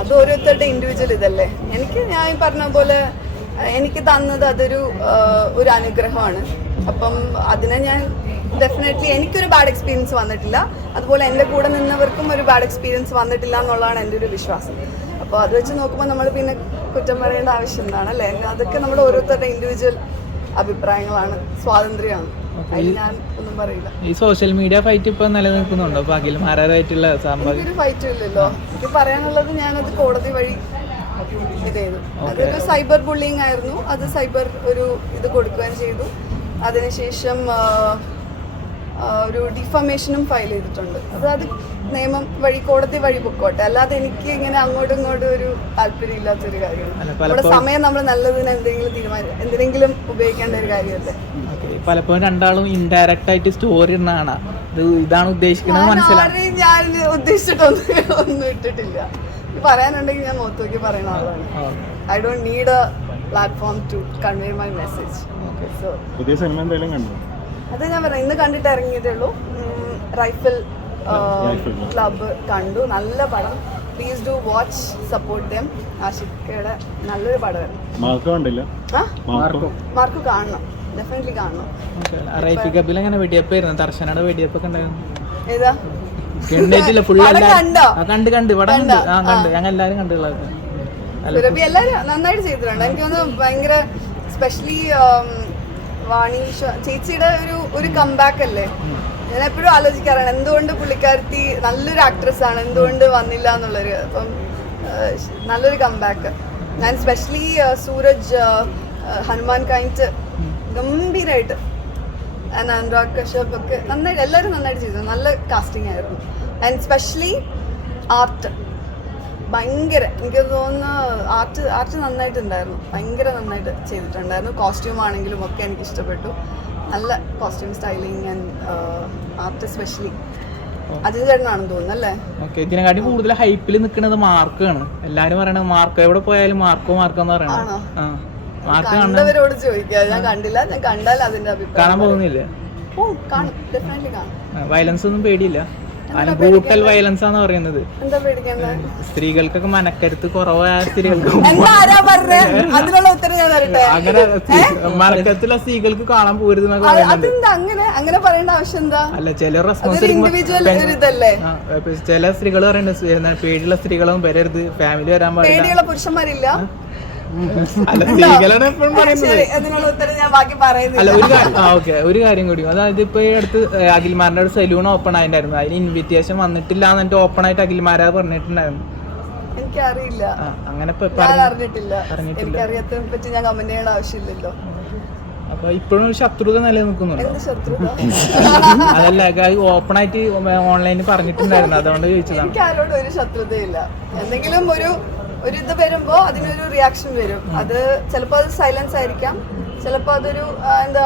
അത് ഓരോരുത്തരുടെ ഇൻഡിവിജ്വൽ ഇതല്ലേ? എനിക്ക് ഞാൻ പറഞ്ഞ പോലെ എനിക്ക് തന്നത് അതൊരു ഒരു അനുഗ്രഹമാണ്. അപ്പം അതിനെ ഞാൻ ഡെഫിനറ്റ്ലി എനിക്കൊരു ബാഡ് എക്സ്പീരിയൻസ് വന്നിട്ടില്ല. അതുപോലെ എന്റെ കൂടെ നിന്നവർക്കും ഒരു ബാഡ് എക്സ്പീരിയൻസ് വന്നിട്ടില്ല എന്നുള്ളതാണ് എന്റെ ഒരു വിശ്വാസം. അപ്പോൾ അത് വെച്ച് നോക്കുമ്പോൾ നമ്മൾ പിന്നെ കുറ്റം പറയേണ്ട ആവശ്യം എന്താണ് അല്ലേ? അതൊക്കെ നമ്മുടെ ഓരോരുത്തരുടെ ഇൻഡിവിജ്വൽ അഭിപ്രായങ്ങളാണ് സ്വാതന്ത്ര്യമാണ്. ഈ സോഷ്യൽ മീഡിയ ഫൈറ്റ് ഇപ്പൊ നിലനിൽക്കുന്നുണ്ടോ? അപ്പൊ എനിക്കൊരു ഫൈറ്റും ഇല്ലല്ലോ. എനിക്ക് പറയാനുള്ളത് ഞാനത് കോടതി വഴി അതൊരു സൈബർ ബുള്ളിങ് ആയിരുന്നു. അത് സൈബർ ഒരു ഇത് കൊടുക്കുകയും ചെയ്തു. അതിനുശേഷം ഒരു ഡിഫമേഷനും ഫയൽ ചെയ്തിട്ടുണ്ട്. അത് അത് നിയമം വഴി കോടതി വഴി പൊക്കോട്ടെ. അല്ലാതെ എനിക്ക് ഇങ്ങനെ അങ്ങോട്ടും ഇങ്ങോട്ടും ഒരു താല്പര്യമില്ലാത്തൊരു കാര്യമാണ്. നമ്മുടെ സമയം നമ്മൾ നല്ലതിന് എന്തെങ്കിലും തീരുമാനം എന്തിനെങ്കിലും ഉപയോഗിക്കേണ്ട ഒരു കാര്യമല്ലേ? പലപ്പോഴും രണ്ടാളും ഇൻഡയറക്റ്റ് ആയിട്ട് സ്റ്റോറി ഇടുന്നതാണ്. ഇത് ഇതാണ് ഉദ്ദേശിക്കുന്നത് മനസ്സിലായി മനസ്സിലാവും ഞാൻ ഉദ്ദേശിച്ചിട്ടൊന്നും ഒന്നും ഇട്ടിട്ടില്ല. പറയാനുണ്ടെങ്കിൽ ഞാൻ മുഖത്ത് നോക്കി പറയുന്ന ആളാണ്. I don't need a platform to convey my message so പുതിയ സിനിമ എന്തെങ്കിലും കണ്ടു? അത് ഞാൻ പറയാം. ഇന്ന് കണ്ടിട്ട് ഇറങ്ങിയതേ ഉള്ളൂ. Rifle Rifle. ക്ലബ്ബ് കണ്ടു. നല്ല പടം. പ്ലീസ് ഡു വാച്ച് സപ്പോർട്ട് ദം ആഷിക്കയുടെ നല്ലൊരു പടമായിരുന്നു മാർക്ക് കണ്ടില്ല. ആ? മാർക്ക് മാർക്ക് കാണണം. ഡെഫിനറ്റ്ലി കാണണം. അങ്ങനെ വെടിയപ്പൊക്കെ ഉണ്ടായിരുന്നു. ഏതാ? എണ്ണേറ്റില്ല ഫുൾ പടം കണ്ടോ? കണ്ട്? കണ്ട് ഇവിടെ കണ്ട്. ആ കണ്ട്. ഞങ്ങൾ എല്ലാരും കണ്ടുള്ളത് സുരഭി എല്ലാവരും നന്നായിട്ട് ചെയ്തിട്ടുണ്ട്. എനിക്ക് തോന്നുന്നു ഭയങ്കര സ്പെഷ്യലി വാണി ചേച്ചിയുടെ ഒരു ഒരു കംബാക്ക് അല്ലേ? ഞാൻ എപ്പോഴും ആലോചിക്കാറാണ് എന്തുകൊണ്ട് പുള്ളിക്കാരത്തി നല്ലൊരു ആക്ട്രസ് ആണ് എന്തുകൊണ്ട് വന്നില്ല എന്നുള്ളൊരു അപ്പം നല്ലൊരു കംബാക്ക് ഞാൻ സ്പെഷ്യലി സൂരജ് ഹനുമാൻ കൈന്റ് ഗംഭീരമായിട്ട് അനുരാഗ് കശ്യപ് ഒക്കെ നന്നായിട്ട് എല്ലാവരും നന്നായിട്ട് ചെയ്തു. നല്ല കാസ്റ്റിംഗ് ആയിരുന്നു. ആൻഡ് സ്പെഷ്യലി ആർട്ട് ഭയങ്കര എനിക്ക് തോന്നുന്നു ആർട്ട് ആർട്ട് നന്നായിട്ടുണ്ടായിരുന്നു. ഭയങ്കര നന്നായിട്ട് ചെയ്തിട്ടുണ്ടായിരുന്നു. കോസ്റ്റ്യൂം ആണെങ്കിലും ഒക്കെ എനിക്ക് ഇഷ്ടപ്പെട്ടു. നല്ല costume styling and art specially Ajith ചേട്ടനാണെന്ന് തോന്നുന്നു അല്ലേ? ഓക്കെ ഇതിനെക്കാട്ടി കൂടുതൽ ഹൈപ്പിൽ നിൽക്കുന്നത് മാർക്കാണ് എല്ലാരും പറയണത് മാർക്ക്. എവിടെ പോയാലും മാർക്കോ മാർക്കോ എന്ന് പറയണത് മാർക്ക് കണ്ടവരോട് ചോദിക്കുക. ഞാൻ കണ്ടില്ല. ഞാൻ കണ്ടാൽ അതിന്റെ കാണാൻ പോകുന്നില്ല? ഓ കാണും. ഡെഫിനറ്റ്ലി കാണും. വയലൻസ് ഒന്നും പേടിയില്ല. ബ്രൂട്ടൽ വയലൻസ് ആണ് പറയുന്നത്. സ്ത്രീകൾക്കൊക്കെ മനക്കരുത്ത് കുറവായ സ്ത്രീകൾക്ക് അതിനുള്ള ഉത്തരം ഞാൻ തരട്ടെ? അങ്ങനെ മനക്കരുത്തുള്ള സ്ത്രീകൾക്ക് കാണാൻ പോരുത് അതെന്താ? അങ്ങനെ അങ്ങനെ പറയേണ്ട ആവശ്യം എന്താ? അല്ല ചില റെസ്പോൺസ് ചില സ്ത്രീകൾ എന്താണ് പേടിയുള്ള സ്ത്രീകളൊന്നും വരരുത് ഫാമിലി വരാൻ പാടില്ല. പുരുഷന്മാരില്ല? അല്ല സ്ത്രീകളാണ് എപ്പോഴും പറയുന്നത്. ശരി അതിനുള്ള ഉത്തരം ഞാൻ ബാക്കി അല്ല പറയുന്നില്ല ഒരു കാര്യം ആ ഓക്കെ ഒരു കാര്യം കൂടി. അതായത് ഇപ്പൊ ഈ അടുത്ത് ഏഹ്, അഖിൽമാരുടെ ഒരു സലൂൺ ഓപ്പൺ ആയിട്ടുണ്ടായിരുന്നു. അതിന് ഇൻവിറ്റേഷൻ വന്നിട്ടില്ല എന്നിട്ട് ഓപ്പൺ ആയിട്ട് അഖിൽമാരാ പറഞ്ഞിട്ടുണ്ടായിരുന്നു. എനിക്കറിയില്ല. ആ അങ്ങനെ ഇപ്പൊ ഞാൻ പറഞ്ഞു അറിഞ്ഞിട്ടില്ല. അറിഞ്ഞിട്ടില്ല. എനിക്കറിയാത്തതിനെ പറ്റി ഞാൻ കമന്റ് ചെയ്യേണ്ട ആവശ്യമില്ലല്ലോ. അപ്പൊ ഇപ്പോഴും ഒരു ശത്രുത നിലനിൽക്കുന്നുണ്ട്? എന്ത് ശത്രു അതല്ല ഓപ്പൺ ആയിട്ട് ഓൺലൈനിൽ പറഞ്ഞിട്ടുണ്ടായിരുന്നു. അതുകൊണ്ട് ചോദിച്ചതാണ്. എനിക്ക് ആരോടും ഒരു ശത്രുതയില്ല. എന്തെങ്കിലും ഒരു ഒരു ഇത് വരുമ്പോ അതിനൊരു റിയാക്ഷൻ വരും. അത് ചിലപ്പോ അത് സൈലൻസ് ആയിരിക്കാം. ചിലപ്പോ അതൊരു എന്താ